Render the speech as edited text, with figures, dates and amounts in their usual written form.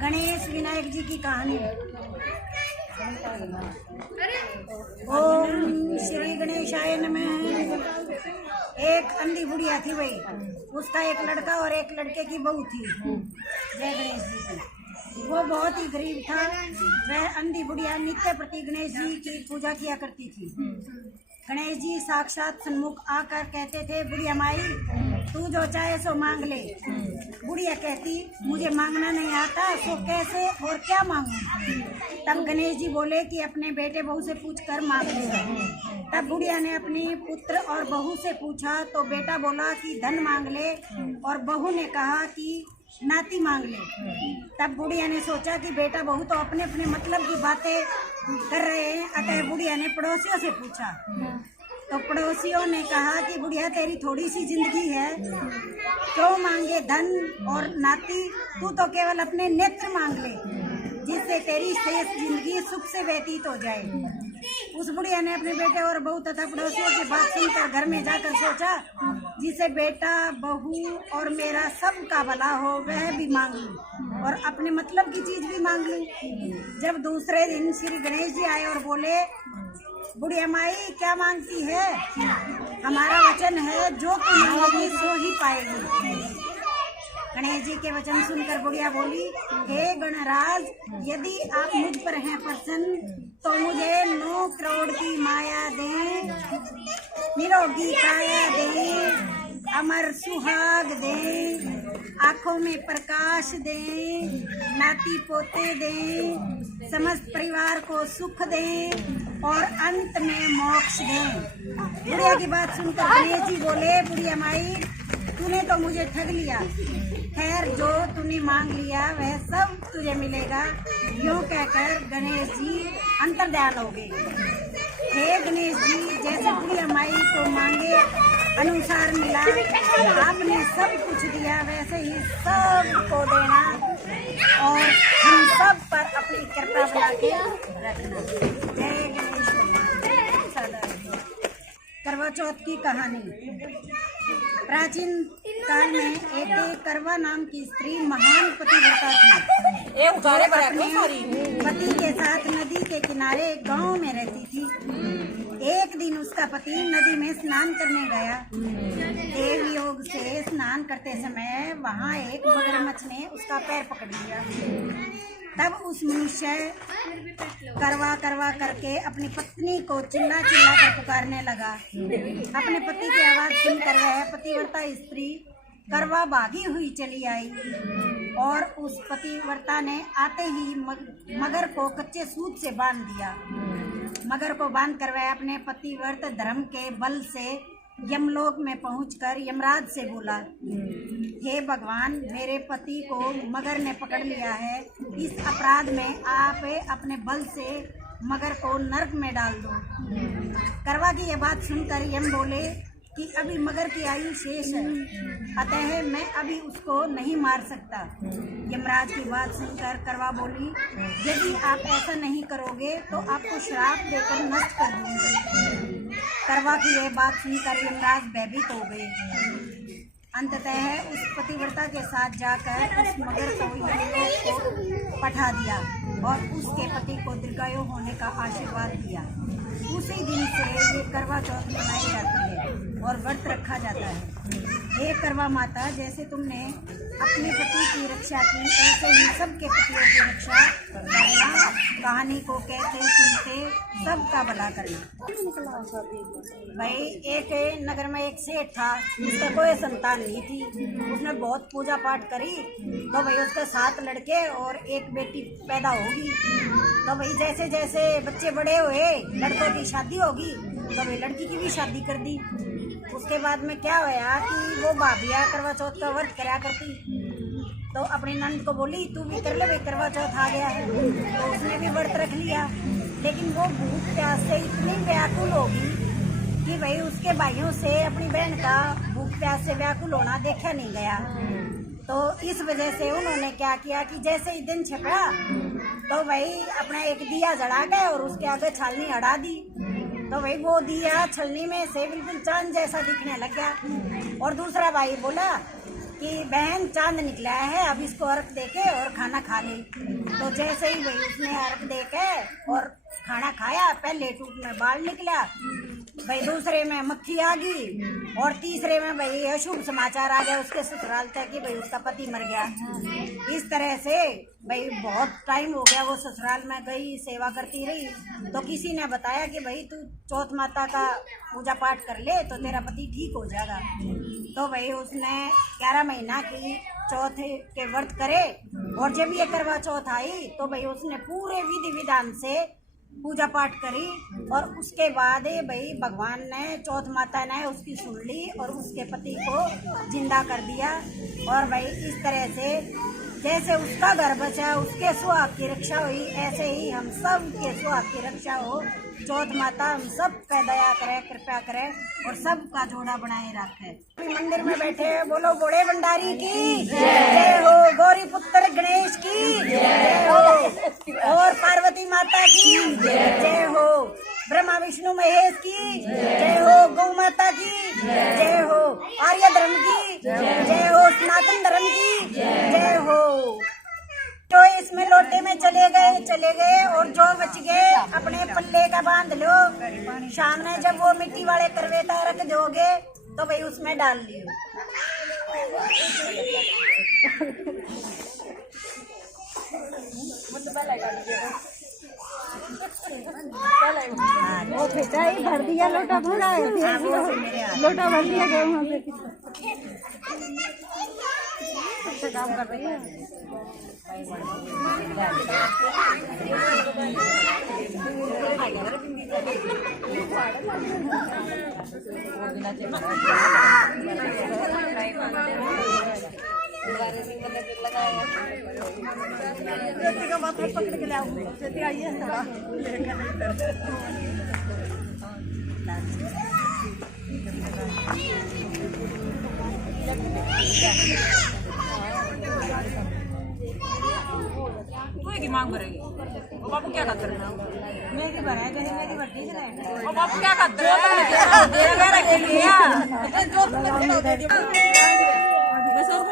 गणेश विनायक जी की कहानी। ओम श्री गणेशाय नमः। एक अंधी बुढ़िया थी भाई, उसका एक लड़का और एक लड़के की बहू थी। जय गणेश जी की। वो बहुत ही गरीब था। वह अंधी बुढ़िया नित्य प्रति गणेश जी की पूजा किया करती थी। गणेश जी साक्षात सन्मुख आकर कहते थे, बुढ़िया माई तू जो चाहे सो मांग ले। बुढ़िया कहती, मुझे मांगना नहीं आता, सो कैसे और क्या मांगूं? तब गणेश जी बोले कि अपने बेटे बहू से पूछ कर मांग ले। तब बुढ़िया ने अपनी पुत्र और बहू से पूछा तो बेटा बोला कि धन मांग ले और बहू ने कहा कि नाती मांग ले। तब बुढ़िया ने सोचा कि बेटा बहू तो अपने अपने मतलब की बातें कर रहे हैं, अतः बुढ़िया ने पड़ोसियों से पूछा तो पड़ोसियों ने कहा कि बुढ़िया तेरी थोड़ी सी जिंदगी है, क्यों मांगे धन और नाती, तू तो केवल अपने नेत्र मांग ले जिससे तेरी शेष जिंदगी सुख से व्यतीत हो जाए। उस बुढ़िया ने अपने बेटे और बहू तथा पड़ोसियों की बात सुनकर घर में जाकर सोचा, जिसे बेटा बहू और मेरा सबका भला हो वह भी मांग लूं और अपने मतलब की चीज भी मांग लूं। जब दूसरे दिन श्री गणेश जी आए और बोले, बुढ़िया माई क्या मांगती है? हमारा वचन है जो तू मांगेगी सो ही पाएगी। गणेश जी के वचन सुनकर बुढ़िया बोली, हे गणराज, यदि आप मुझ पर हैं प्रसन्न तो मुझे 9 करोड़ की माया दे, निरोगी काया दे, अमर सुहाग दे, आंखों में प्रकाश दे, नाती पोते दे, समस्त परिवार को सुख दे और अंत में मोक्ष दे। बुढ़िया की बात सुनकर गणेश जी बोले, बुढ़िया माई तूने तो मुझे ठग लिया, खैर जो तूने मांग लिया वह सब तुझे मिलेगा। यूँ कहकर गणेश जी अंतर्ध्यान हो गए। हे गणेश जी, जैसे बुढ़िया माई को मांगे अनुसार मिला, आपने सब कुछ दिया, वैसे ही सबको देना और हम सब पर अपनी कृपा बना के रखना। जय गणेश भगवान। करवा चौथ की कहानी। प्राचीन काल में एक करवा नाम की स्त्री महान पतिव्रता थी। अपने पति के साथ नदी के किनारे एक गांव में रहती थी। एक दिन उसका पति नदी में स्नान करने गया। देव योग से स्नान करते समय वहां एक मगरमच्छ ने उसका पैर पकड़ लिया। तब उस मनुष्य करवा करवा करके अपनी पत्नी को चिल्ला चिल्ला कर पुकारने लगा। अपने पति की आवाज सुनकर वह पतिव्रता स्त्री करवा भागी हुई चली आई और उस पतिव्रता ने आते ही मगर को कच्चे सूत से बांध दिया। मगर को बांध कर वह अपने पतिव्रत धर्म के बल से यमलोक में पहुंचकर यमराज से बोला, हे भगवान, मेरे पति को मगर ने पकड़ लिया है। इस अपराध में आप अपने बल से मगर को नरक में डाल दो। करवा की यह बात सुनकर यम बोले कि अभी मगर की आयु शेष है, अतः मैं अभी उसको नहीं मार सकता। यमराज की बात सुनकर करवा बोली, यदि आप ऐसा नहीं करोगे तो आपको श्राप देकर नष्ट कर दूंगी। करवा की यह बात सुनकर यमराज भयभीत हो गए। अंततः उस पतिव्रता के साथ जाकर उस मगर को यमलोक को पठा दिया और उसके पति को दीर्घायु होने का आशीर्वाद दिया। उसी दिन से ये करवा चौथ मनाई जाती है और व्रत रखा जाता है। हे करवा माता, जैसे तुमने अपने पति की रक्षा की, ऐसे ही सबके पतियों की रक्षा करना। कहानी को कहते सुनते सबका भला करना। भाई एक नगर में एक सेठ था, उसका कोई संतान नहीं थी। उसने बहुत पूजा पाठ करी तो भाई उसके 7 लड़के और एक बेटी पैदा होगी। तो भाई जैसे जैसे बच्चे बड़े हुए, लड़कों की शादी होगी तो भाई लड़की की भी शादी कर दी। उसके बाद में क्या हुआ कि वो भाभिया करवा चौथ का व्रत करा करती, तो अपनी नंद को बोली तू भी कर ले भाई, करवा चौथ आ गया है। तो उसने भी व्रत रख लिया, लेकिन वो भूख प्यास से इतनी व्याकुल होगी कि भाई उसके भाइयों से अपनी बहन का भूख प्यास से व्याकुल होना देखा नहीं गया। तो इस वजह से उन्होंने क्या किया कि जैसे ही दिन छिपा तो भाई अपना एक दिया जला गए और उसके आगे छालनी अड़ा दी। तो भाई वो दिया छलनी में से बिल्कुल चांद जैसा दिखने लग गया। और दूसरा भाई बोला कि बहन चांद निकला है, अब इसको अर्घ देके और खाना खा ले। तो जैसे ही भाई उसने अर्घ देके और खाना खाया, पहले टूट में बाल निकला भाई, दूसरे में मक्खी आ गई और तीसरे में भाई अशुभ समाचार आ गया उसके ससुराल तक कि भाई उसका पति मर गया। इस तरह से भाई बहुत टाइम हो गया वो ससुराल में गई, सेवा करती रही। तो किसी ने बताया कि भाई तू चौथ माता का पूजा पाठ कर ले तो तेरा पति ठीक हो जाएगा। तो भाई उसने 11 महीना की चौथ के व्रत करे और जब ये करवा चौथ आई तो भाई उसने पूरे विधि विधान से पूजा पाठ करी और उसके बाद भाई भगवान ने, चौथ माता ने उसकी सुन ली और उसके पति को जिंदा कर दिया। और भाई इस तरह से जैसे उसका घर बचा, उसके सुहाग की रक्षा हुई, ऐसे ही हम सब के सुहाग की रक्षा हो। चौथ माता हम सब पे दया करे, कृपा करे और सबका जोड़ा बनाए रखे। मंदिर में बैठे हैं, बोलो बड़े भंडारी की जय हो, गौरी पुत्र गणेश की जय हो और पार्वती माता की जय हो, ब्रह्मा विष्णु महेश की जय हो, गौ माता की जय हो, आर्य धर्म की जय हो, सनातन धर्म की जय हो। तो इसमें लोटे में चले गए और जो बच गए अपने पल्ले का बांध लो। शाम में जब वो मिट्टी वाले करवे का रख दोगे तो भाई उसमें डाल लियो। वो बेटा ही भर दिया, लोटा भरा है, लोटा भर दिया गया वहाँ पे। अच्छा काम कर रही है। पकड़ के ले आइए थोड़ा। कोई की मांग भरेगी बापू क्या करते हैं? मैगी बनाए तो मैगी भट्टी से लाए। और बापू क्या करते हैं? दे रखेगी यार, जो तुम्हें दे दिया बस और